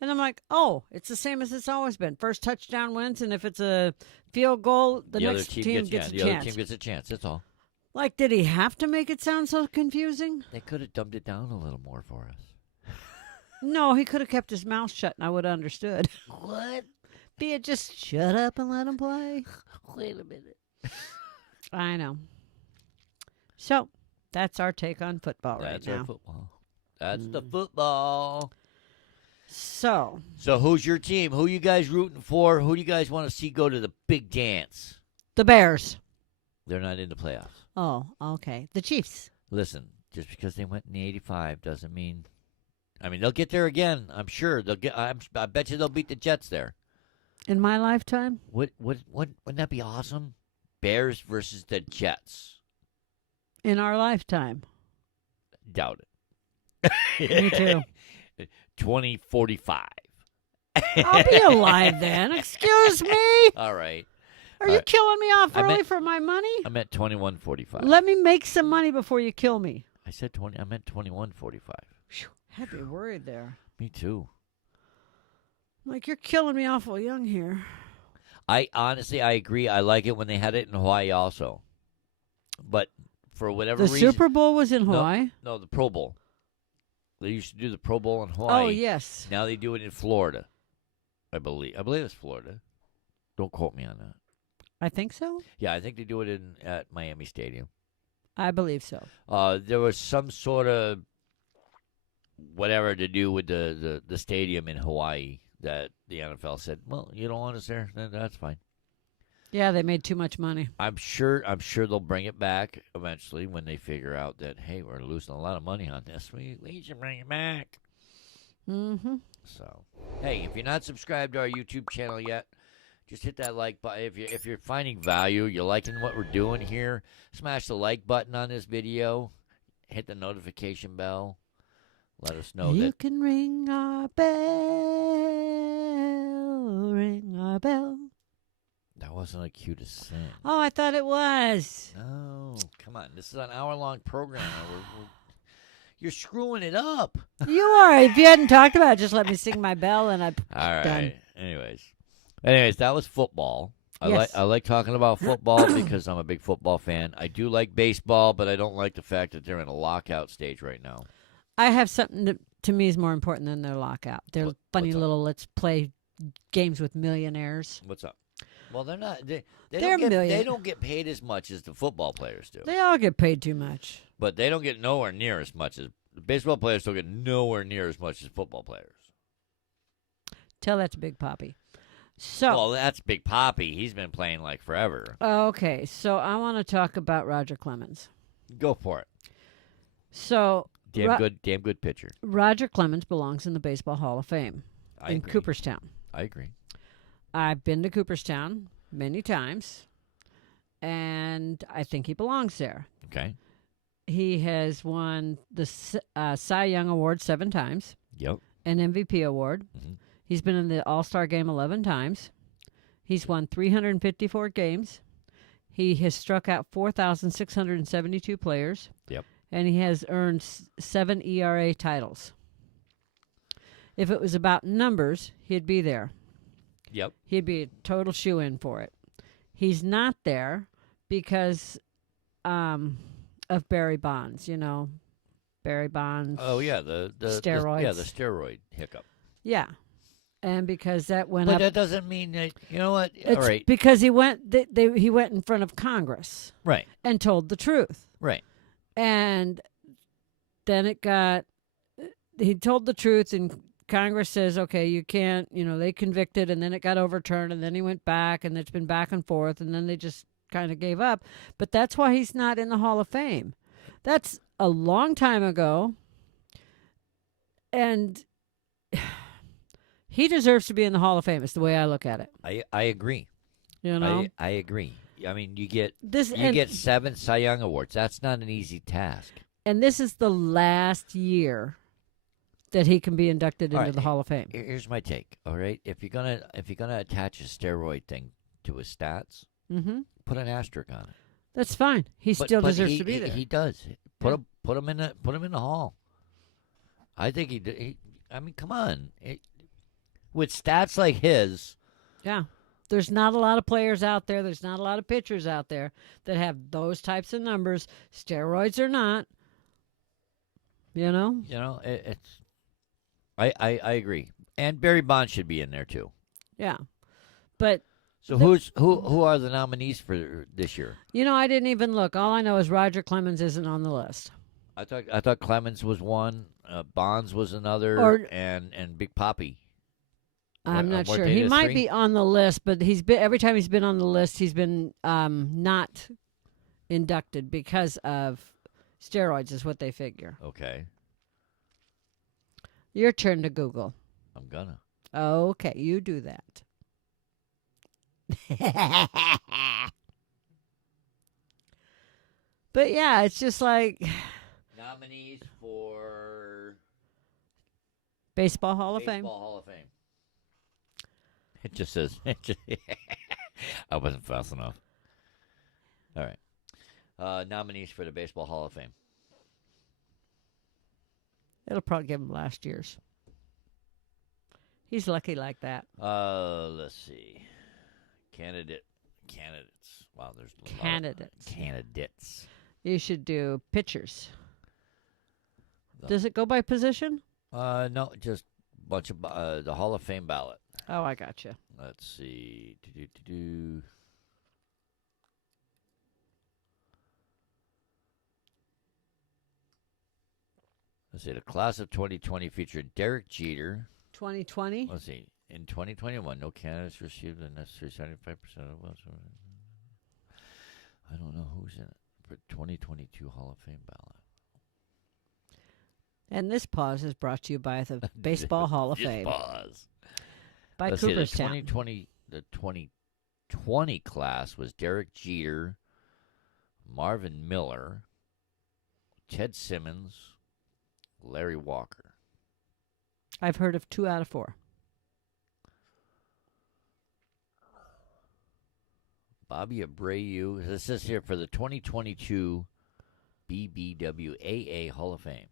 And I'm like, oh, it's the same as it's always been. First touchdown wins, and if it's a field goal, the other next team gets a the other chance. team gets a chance. That's all. Like, did he have to make it sound so confusing? They could have dumbed it down a little more for us. No, he could have kept his mouth shut, and I would have understood. What? Be it just shut up and let him play. Wait a minute. I know. So, that's our take on football That's right our now. football. That's the football. So, So who's your team? Who you guys rooting for? Who do you guys want to see go to the big dance? the Bears. They're not in the playoffs. Oh, okay. The Chiefs. Listen, just because they went in the 85 doesn't mean. I mean, they'll get there again. I'm sure they'll get. I bet you they'll beat the Jets there. In my lifetime? Wouldn't that be awesome? Bears versus the Jets. In our lifetime. Doubt it. Me too. 2045. I'll be alive then. Excuse me? All right. Are you killing me off I early meant- for my money? I meant 2145. Let me make some money before you kill me. I said 20. I meant 2145. Phew, had me worried there. Me too. Like, you're killing me awful young here. I agree. I like it when they had it in Hawaii also. But for whatever The reason. Super Bowl was in No. Hawaii? No, the Pro Bowl. They used to do the Pro Bowl in Hawaii. Oh, yes. Now they do it in Florida. I believe it's Florida. Don't quote me on that. I think so. Yeah, I think they do it at Miami Stadium. I believe so. There was some sort of whatever to do with the stadium in Hawaii that the NFL said, well, you don't want us there, then that's fine. Yeah, they made too much money. I'm sure they'll bring it back eventually when they figure out that, hey, we're losing a lot of money on this. We should bring it back. Mm-hmm. So, hey, if you're not subscribed to our YouTube channel yet, just hit that like button. If you're finding value, you're liking what we're doing here, smash the like button on this video. Hit the notification bell. Let us know You that. can ring our bell, ring our bell. That wasn't a cue to sing. Oh, I thought it was. No, come on. This is an hour-long program. You're screwing it up. You are. If you hadn't talked about it, just let me sing my bell and I. All right. Done. Anyways, that was football. Yes. I like talking about football because I'm a big football fan. I do like baseball, but I don't like the fact that they're in a lockout stage right now. I have something that to me is more important than their lockout. Their funny what's up? little let's play games with millionaires. What's up? Well, they're not. They They're they don't get paid as much as the football players do. They all get paid too much. But they don't get nowhere near as much as the baseball players. Don't get nowhere near as much as football players. Tell that to Big Poppy. So Well, that's Big Poppy. He's been playing like forever. okay, so I want to talk about Roger Clemens. Go for it. So Damn good pitcher. Roger Clemens belongs in the Baseball Hall of Fame I in agree. Cooperstown. I agree. I've been to Cooperstown many times, and I think he belongs there. Okay. He has won the Cy Young Award 7 times, Yep. an MVP award. Mhm. He's been in the All-Star game 11 times. He's won 354 games. He has struck out 4,672 players. Yep. And he has earned 7 ERA titles. If it was about numbers, he'd be there. Yep. He'd be a total shoe-in for it. He's not there because of Barry Bonds, Barry Bonds. Oh yeah, the Steroids. the steroid hiccup. Yeah. And because that went But up, that doesn't mean that, you know what? All it's right. because he went. He went in front of Congress Right. and told the truth. Right. And then it got. He told the truth, and Congress says, "Okay, you can't." They convicted, and then it got overturned, and then he went back, and it's been back and forth, and then they just kind of gave up. But that's why he's not in the Hall of Fame. That's a long time ago, and he deserves to be in the Hall of Fame. Is the way I look at it. I agree. I agree. I mean, you get get 7 Cy Young awards. That's not an easy task. And this is the last year that he can be inducted into the Hall of Fame. Here's my take. All right, if you're gonna attach a steroid thing to his stats, put an asterisk on it. That's fine. He still deserves to be there. He does. Put him in the hall. I think he I mean, come on. With stats like his, yeah. There's not a lot of players out there. There's not a lot of pitchers out there that have those types of numbers. Steroids or not. it's. I agree, and Barry Bonds should be in there too. Yeah, but so who are the nominees for this year? I didn't even look. All I know is Roger Clemens isn't on the list. I thought Clemens was one, Bonds was another, and Big Papi. I'm not sure. He might be on the list, but every time he's been on the list, he's been not inducted because of steroids, is what they figure. Okay. Your turn to Google. I'm gonna. Okay, you do that. But yeah, it's just like Nominees for Baseball Hall of Fame. Baseball Hall of Fame. It just says. I wasn't fast enough. All right. Nominees for the Baseball Hall of Fame. It'll probably give him last year's. He's lucky like that. Let's see. Candidates. Wow, there's a Candidates. Candidates. You should do pitchers. Does it go by position? No, just a bunch of the Hall of Fame ballot. Oh, I gotcha. Let's see. Let's see. The class of 2020 featured Derek Jeter. 2020? Let's see. In 2021, no candidates received the necessary 75% of votes. I don't know who's in it for 2022 Hall of Fame ballot. And this pause is brought to you by the Baseball Hall of Fame. Pause. By Let's Cooperstown. See, the 2020 class was Derek Jeter, Marvin Miller, Ted Simmons, Larry Walker. I've heard of 2 out of 4. Bobby Abreu. This is here for the 2022 BBWAA Hall of Fame.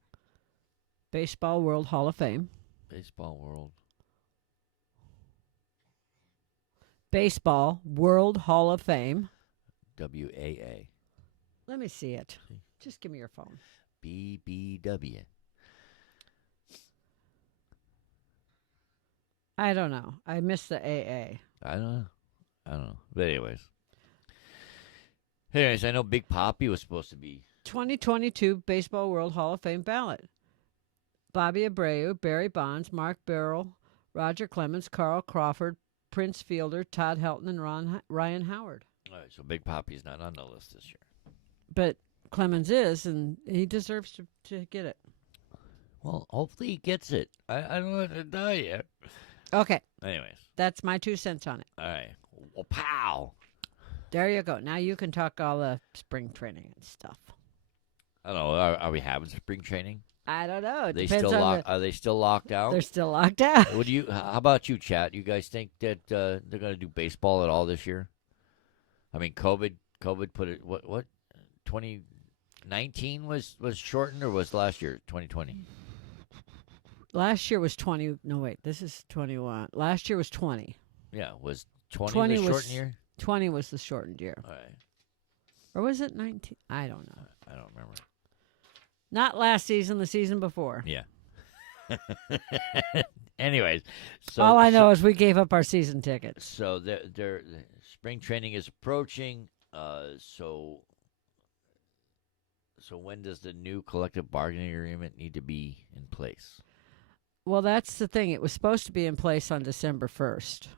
Baseball World Hall of Fame. Baseball World. Baseball World Hall of Fame. WAA. Let me see it. Just give me your phone. BBW. I don't know. I missed the AA. I don't know. But anyways, I know Big Papi was supposed to be 2022 Baseball World Hall of Fame ballot. Bobby Abreu, Barry Bonds, Mark Burrell, Roger Clemens, Carl Crawford, Prince Fielder, Todd Helton, and Ryan Howard. All right, so Big Papi's not on the list this year. But Clemens is, and he deserves to get it. Well, hopefully he gets it. I don't want to die yet. Okay. Anyways. That's my 2 cents on it. All right. Well, pow. There you go. Now you can talk all the spring training and stuff. I don't know. Are we having spring training? I don't know. It Are they depends still on Are they still locked out? They're still locked out. How about you, Chat? You guys think that they're going to do baseball at all this year? I mean, COVID put it. What? 2019 was shortened, or was last year 2020? Last year was 20. No, wait. This is 21. Last year was 20. Yeah, was 20 the shortened year? 20 was the shortened year. All right. Or was it 19? I don't know. I don't remember. Not last season, the season before. Yeah. Anyways, so All I know is we gave up our season tickets. So their spring training is approaching. So when does the new collective bargaining agreement need to be in place? Well, that's the thing. It was supposed to be in place on December 1st.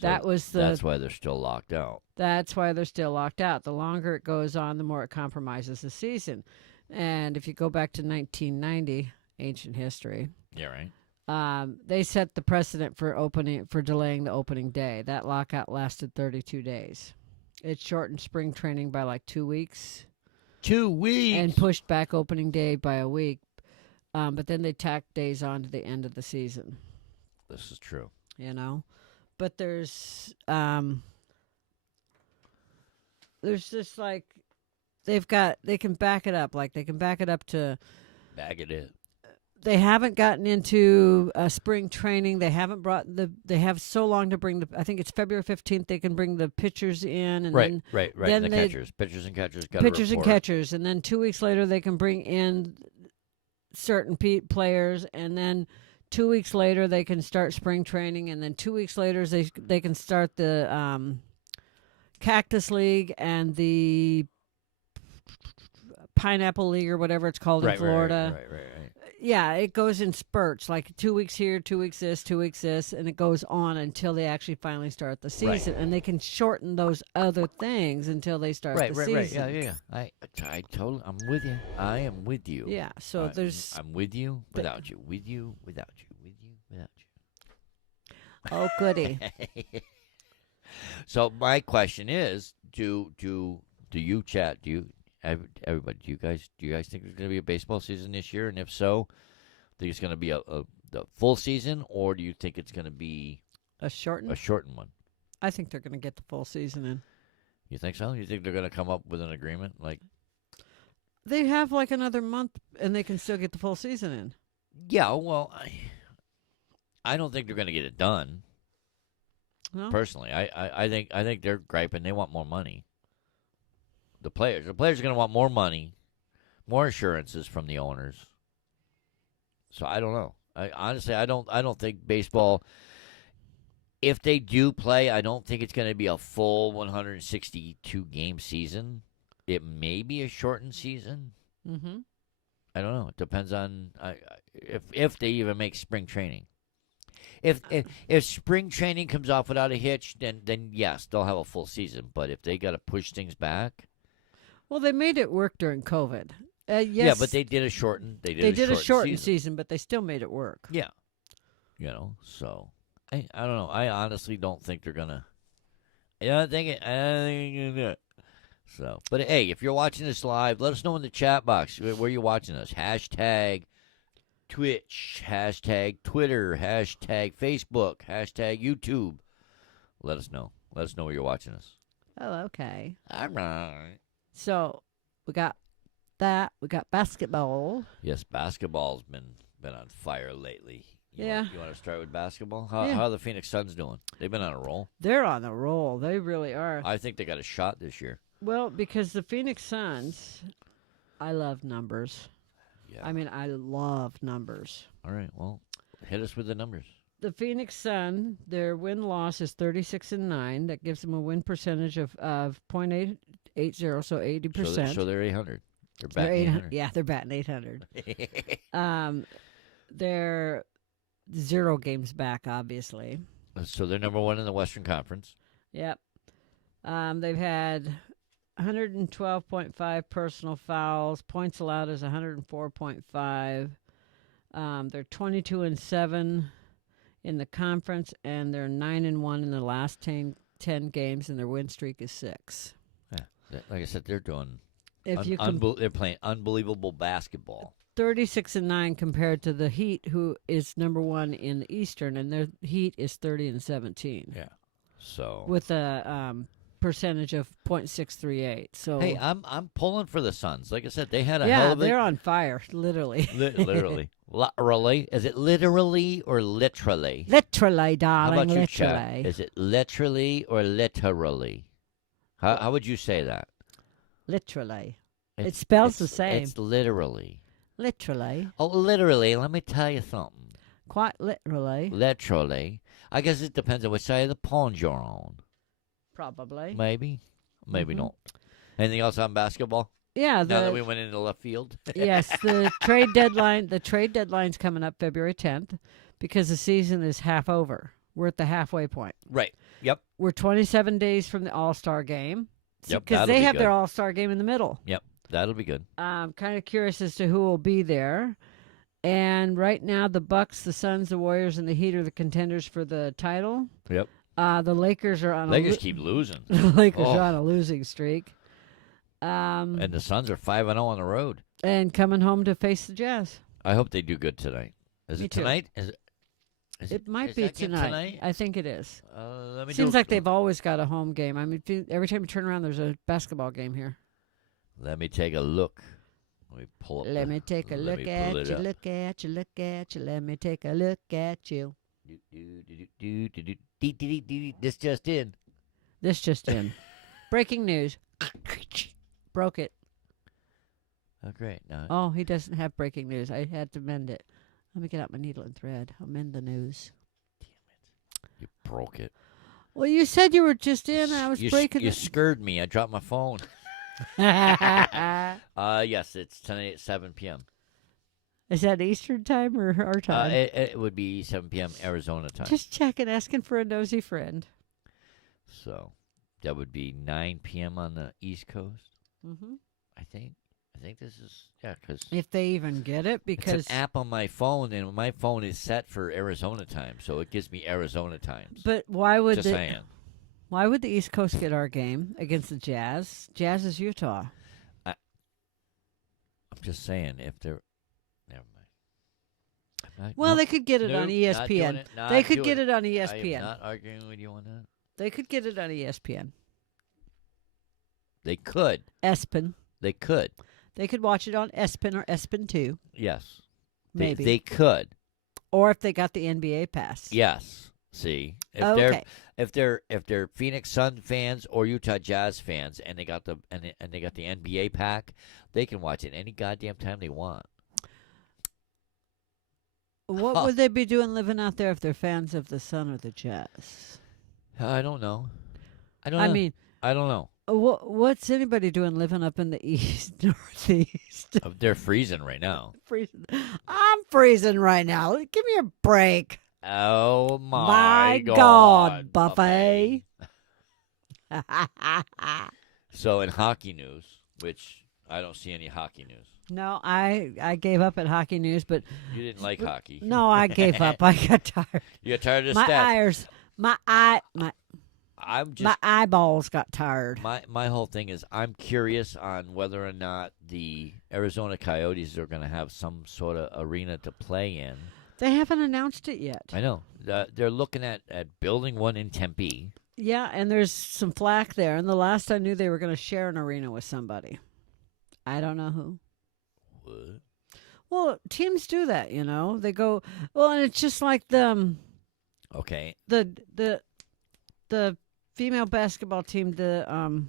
That's why they're still locked out. That's why they're still locked out. The longer it goes on, the more it compromises the season. And if you go back to 1990, ancient history. Yeah, right. They set the precedent for delaying the opening day. That lockout lasted 32 days. It shortened spring training by like 2 weeks. 2 weeks. And pushed back opening day by a week. But then they tacked days on to the end of the season. This is true. But there's just like they can back it up. Like they can back it up to. Bag it in. They haven't gotten into spring training. They haven't brought they have so long to bring I think it's February 15th. They can bring the pitchers in. And right. Then the catchers. Pitchers and catchers got pitchers and catchers. And then 2 weeks later, they can bring in certain players. And then 2 weeks later, they can start spring training. And then 2 weeks later, they can start the Cactus League and the Pineapple League or whatever it's called in Florida. Right. Yeah, it goes in spurts, like 2 weeks here, 2 weeks this, 2 weeks this, and it goes on until they actually finally start the season. Right. And they can shorten those other things until they start the season. Right. Yeah. I totally, I'm with you. I am with you. Yeah, so I'm with you, without you, with you, without you, with you, without you. Oh, goody. So my question is, do you chat? Everybody, do you guys think there's going to be a baseball season this year? And if so, think it's going to be the full season, or do you think it's going to be a shortened one? I think they're going to get the full season in. You think so? You think they're going to come up with an agreement? Like they have like another month, and they can still get the full season in. Yeah, well, I don't think they're going to get it done. No? Personally, I think they're griping. They want more money. The players are going to want more money, more assurances from the owners. So I don't know. Honestly, I don't think baseball. If they do play, I don't think it's going to be a full 162 game season. It may be a shortened season. Mm-hmm. I don't know. It depends on if they even make spring training. If spring training comes off without a hitch, then yes, they'll have a full season. But if they got to push things back. Well, they made it work during COVID. Yes, yeah, but they did a shortened. They did a shortened season, but they still made it work. Yeah, So I don't know. I honestly don't think they're gonna. I don't think they're gonna do it. So, but hey, if you're watching this live, let us know in the chat box where you're watching us. Hashtag Twitch, hashtag Twitter, hashtag Facebook, hashtag YouTube. Let us know. Let us know where you're watching us. Oh, okay. All right. So we got that. We got basketball. Yes, basketball's been on fire lately. You want to start with basketball? How are the Phoenix Suns doing? They've been on a roll. They're on a roll. They really are. I think they got a shot this year. Well, because the Phoenix Suns, I love numbers. Yeah. I mean, I love numbers. All right. Well, hit us with the numbers. The Phoenix Sun, their win-loss is 36-9. That gives them a win percentage of .880, so 80%. So they're 800. They're batting 800. Yeah, they're batting 800. They're 0 games back, obviously. So they're number 1 in the Western Conference. Yep. They've had 112.5 personal fouls. Points allowed is 104.5. They're 22-7 in the conference, and they're 9-1 in the last 10 games, and their win streak is 6. Yeah, like I said, they're doing. They're playing unbelievable basketball. 36-9 compared to the Heat, who is number 1 in the Eastern, and their Heat is 30-17. Yeah. So with a percentage of .638. So hey, I'm pulling for the Suns. Like I said, they had a hell of a. They're on fire, literally. Literally. Literally. Is it literally or literally? Literally, darling. How about you, literally. Chad? Is it literally or literally? How would you say that? Literally. It spells the same. It's literally. Literally. Oh, literally. Let me tell you something. quite literally. Literally. I guess it depends on which side of the pond you're on. Probably. Maybe. Maybe Mhm. not. Anything else on basketball? Yeah. Now that we went into left field? Yes, the trade deadline. The trade deadline's coming up February 10th because the season is half over. We're at the halfway point. Right. Yep. We're 27 days from the All-Star game. Yep, Because that'll they be have their good. All-Star game in the middle. Yep. That'll be good. I'm kind of curious as to who will be there. And right now, the Bucks, the Suns, the Warriors, and the Heat are the contenders for the title. Yep. The Lakers are on Lakers keep losing. the Lakers Oh. are on a losing streak. And the Suns are 5-0 on the road. And coming home to face the Jazz. I hope they do good tonight. Is Me it too. tonight? It might is be that game tonight. I think it is. Let me Seems do, like they've always got a home game. I mean, every time you turn around, there's a basketball game here. Let me take a look. Let me pull up. Let me take a let look me at pull it you, up. look at you, look at you. Let me take a look at you. This just in. This just in. Breaking news. Broke it. Oh, great. No, Oh, he doesn't have breaking news. I had to mend it. Let me get out my needle and thread. I'll mend the news. you broke it. Well, you said you were just in. I was you breaking you it. scared me. I dropped my phone. Yes, it's tonight at 7 p.m. Is that Eastern time or our time? It would be 7 p.m. Arizona time. Just checking, asking for a nosy friend. So that would be 9 p.m. on the East Coast, Mm-hmm. I think. I think this is, because If they even get it, because it's an app on my phone, and my phone is set for Arizona time, so it gives me Arizona times. But why would Just saying. Why would the East Coast get our game against the Jazz? Jazz is Utah. I'm just saying, if they're... Never mind. Well, they could get it on E Not doing ESPN. it, not They could doing get it on I ESPN. am not arguing with you on that. They could get it on ESPN. They could. ESPN. They could. They could watch it on ESPN or ESPN 2, Yes. maybe. They could. Or if they got the NBA pass. Yes. See, Okay. if they're Phoenix Sun fans or Utah Jazz fans, and they got the NBA pack, they can watch it any goddamn time they want. What would they be doing living out there if they're fans of the Sun or the Jazz? I don't know. I don't I know. mean, I don't know. what's anybody doing living up in the East, Northeast? They're freezing right now. Freezing. I'm freezing right now. Give me a break. Oh My God, God, Buffet. So in hockey news, which I don't see any hockey news. No, I gave up at hockey news, but You didn't like hockey. no, I gave up. I got tired. You got tired of the My stats. I'm my just eyeballs got tired. my whole thing is I'm curious on whether or not the Arizona Coyotes are going to have some sort of arena to play in. They haven't announced it yet. I know they're looking at building one in Tempe. Yeah, and there's some flack there. And the last I knew, they were going to share an arena with somebody. I don't know who. What? Well, teams do that, you know. They go well, and it's just like the Okay. the female basketball team, the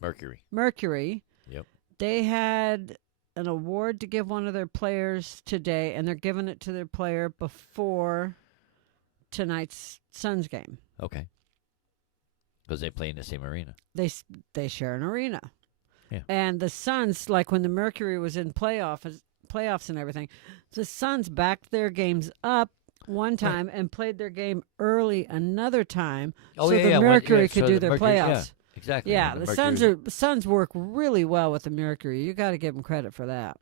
Mercury. Mercury. Yep. They had an award to give one of their players today, and they're giving it to their player before tonight's Suns game. Okay. Because they play in the same arena. They share an arena. Yeah. And the Suns, like when the Mercury was in playoffs and everything, the Suns backed their games up one time and played their game early another time so the Mercury could do their playoffs. Yeah, exactly. Yeah, When the Mercury- Suns work really well with the Mercury. You got to give them credit for that.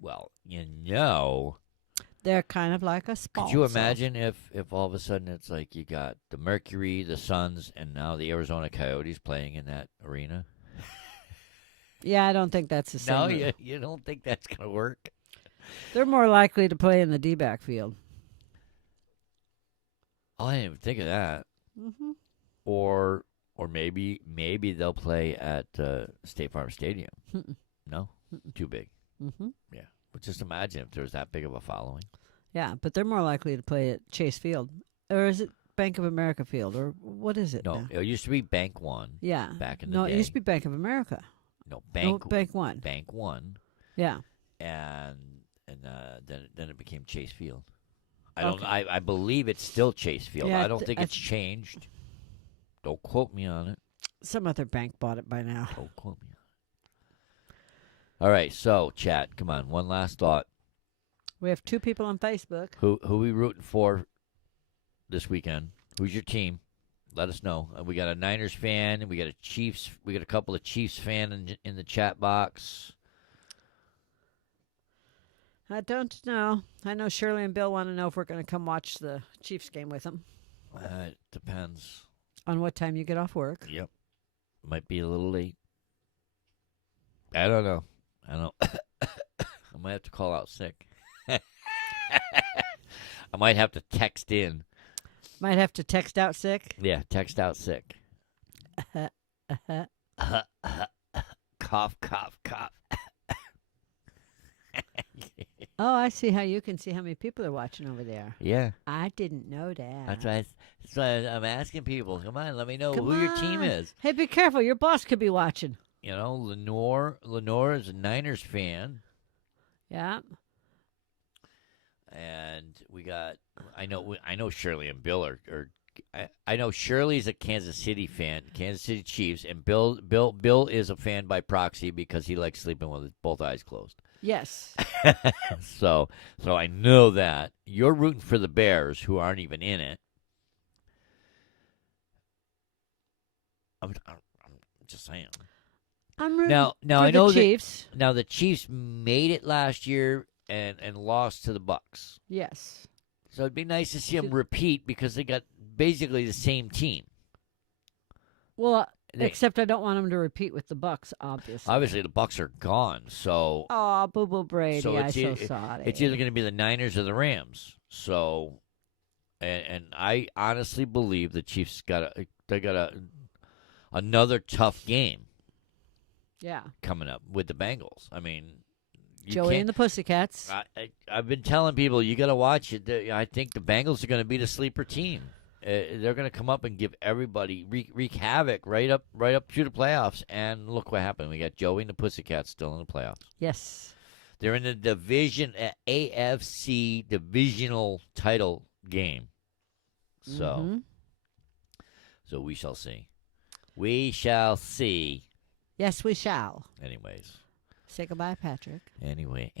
Well, you know. They're kind of like a sponsor. Could you imagine if all of a sudden it's like you got the Mercury, the Suns, and now the Arizona Coyotes playing in that arena? Yeah, I don't think that's the same. No, move. you don't think that's going to work? They're more likely to play in the D-back field. Oh, I didn't even think of that. Mm-hmm. Or maybe they'll play at State Farm Stadium. Mm-mm. No? Too big. Mm-hmm. Yeah. But just imagine if there was that big of a following. Yeah, but they're more likely to play at Chase Field. Or is it Bank of America Field? Or what is it No, now? it used to be Bank One. Yeah. Back in the No, day. it used to be Bank of America. No, Bank Bank One. Bank One. Yeah. And then it became Chase Field. I don't. Okay. I believe it's still Chase Field. Yeah, I don't think it's changed. Don't quote me on it. Some other bank bought it by now. Don't quote me on it. All right, so chat. Come on, one last thought. We have 2 people on Facebook. Who we rooting for this weekend? Who's your team? Let us know. We got a Niners fan, and we got a Chiefs. We got a couple of Chiefs fan in the chat box. I don't know. I know Shirley and Bill want to know if we're going to come watch the Chiefs game with them. It depends. On what time you get off work. Yep, might be a little late. I don't know. I don't. I might have to call out sick. I might have to text in. Might have to text out sick. Yeah, text out sick. Cough, cough, cough. Oh, I see how you can see how many people are watching over there. Yeah, I didn't know that. that's why I'm asking people. Come on, let me know Come who your team on. is. Hey, be careful. Your boss could be watching. You know, Lenore is a Niners fan, Yeah. and we got. I know Shirley and Bill are. I know Shirley's a Kansas City fan, Kansas City Chiefs, and Bill is a fan by proxy because he likes sleeping with both eyes closed. Yes. so I know that you're rooting for the Bears, who aren't even in it. I'm just saying. I'm rooting Now for I know the Chiefs. Now the Chiefs made it last year and lost to the Bucks. Yes. So it'd be nice to see them repeat because they got basically the same team. Well, except I don't want them to repeat with the Bucks, obviously. Obviously, the Bucks are gone, so Oh, Boo Boo Brady, so I'm so sorry. it's either going to be the Niners or the Rams. So, and I honestly believe the Chiefs got another tough game. Yeah. Coming up with the Bengals. I mean, Joey and the Pussycats. I've been telling people you got to watch it. I think the Bengals are going to be the sleeper team. They're going to come up and give everybody wreak havoc right up through the playoffs. And look what happened. We got Joey and the Pussycats still in the playoffs. Yes. They're in the division AFC divisional title game. So, so we shall see. We shall see. Yes, we shall. Anyways. Say goodbye, Patrick. Anyway,